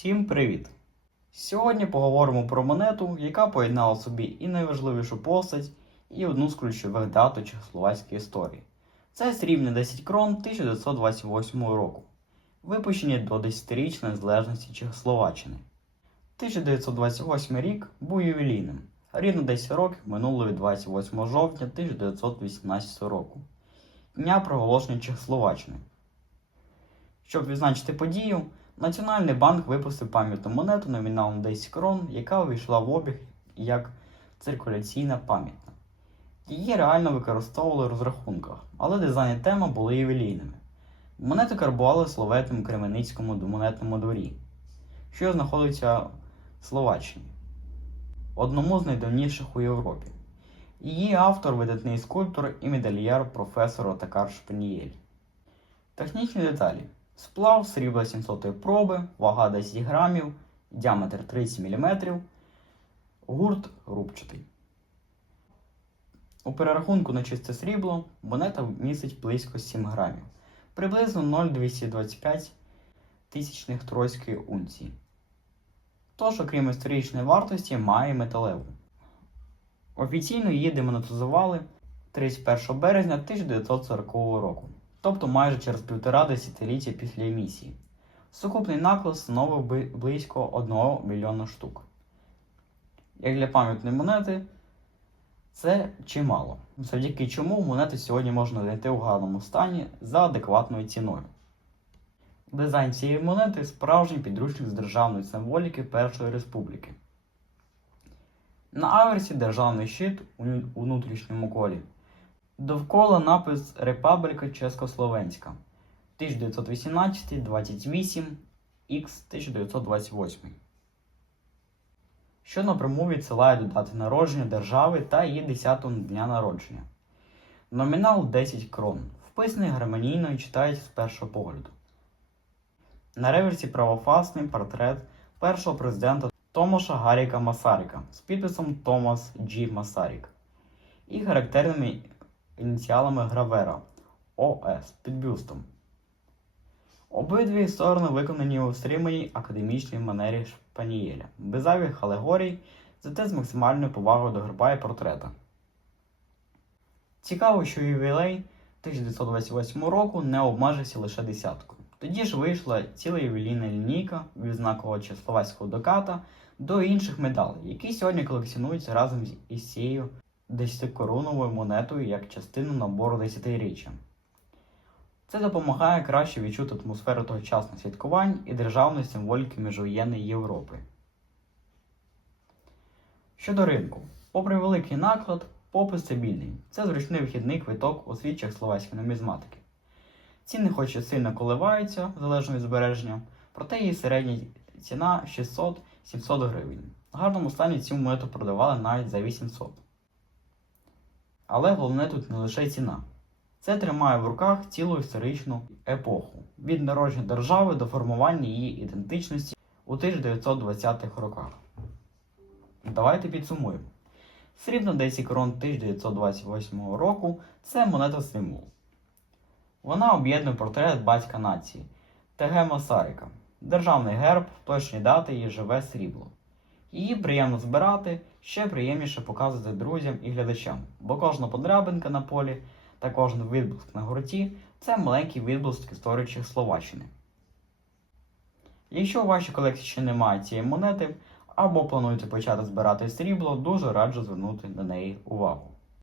Всім привіт! Сьогодні поговоримо про монету, яка поєднала собі і найважливішу постать, і одну з ключових дат чехословацької історії. Це срібні 10 крон 1928 року, випущені до 10-річної незалежності Чехословаччини. 1928 рік був ювілійним. Рівно 10 років минуло від 28 жовтня 1918 року, дня проголошення Чехословаччини. Щоб відзначити подію, Національний банк випустив пам'ятну монету номіналом 10 крон, яка увійшла в обіг як циркуляційна пам'ятна. Її реально використовували в розрахунках, але дизайн і тема були ювілійними. Монети карбували в Словетному Кременицькому монетному дворі, що знаходиться в Словаччині, одному з найдавніших у Європі. Її автор видатний скульптор і медальєр професор Отакар Шпанієль. Технічні деталі. Сплав срібла 700 проби, вага 10 грамів, діаметр 30 мм, гурт рубчатий. У перерахунку на чисте срібло монета містить близько 7 грамів, приблизно 0,225 тисячних тройської унції. Тож, окрім історичної вартості, має металеву. Офіційно її демонетизували 31 березня 1940 року тобто майже через півтора десятиліття після емісії. Сукупний наклад становив близько 1 мільйона штук. Як для пам'ятної монети, це чимало, завдяки чому монети сьогодні можна знайти у гарному стані за адекватною ціною. Дизайн цієї монети справжній підручник з державної символіки Першої Республіки. На аверсі державний щит у внутрішньому колі. Довкола напис Репабліка Чеськословенська 1918 28 Х 1928, що напряму відсилає до дати народження держави та її 10 дня народження. Номінал 10 крон, вписаний гармонійно і читається з першого погляду. На реверсі правофасний портрет першого президента Томаша Гаріка Масарика з підписом Томас Джі Масарік і характерними ініціалами гравера ОС під бюстом. Обидві сторони виконані у стриманій академічній манері Шпанієля, без зайвих алегорій, зате з максимальною повагою до герба і портрета. Цікаво, що ювілей 1928 року не обмежився лише десяткою. Тоді ж вийшла ціла ювілійна лінійка від знакового чехословацького доката до інших медалей, які сьогодні колекціонуються разом із цією десятикороновою монетою як частину набору десятиріччя. Це допомагає краще відчути атмосферу тогочасних святкувань і державної символіки міжвоєнної Європи. Щодо ринку, попри великий наклад, попит стабільний. Це зручний вихідний квиток у свідчах словацької нумізматики. Ціни хоч і сильно коливаються залежно від збереження, проте її середня ціна 600-700 гривень. В гарному стані цю монету продавали навіть за 800. Але головне тут не лише ціна. Це тримає в руках цілу історичну епоху від народження держави до формування її ідентичності у 1920-х роках. Давайте підсумуємо. Срібна 10 крон 1928 року це монета символ. Вона об'єднує портрет батька нації ТГ Масарика, державний герб, точні дати і живе срібло. Її приємно збирати, ще приємніше показувати друзям і глядачам, бо кожна подрябинка на полі та кожен відблиск на гурті це маленький відблиск історії Словаччини. Якщо у вашій колекції ще немає цієї монети, або плануєте почати збирати срібло, дуже раджу звернути на неї увагу.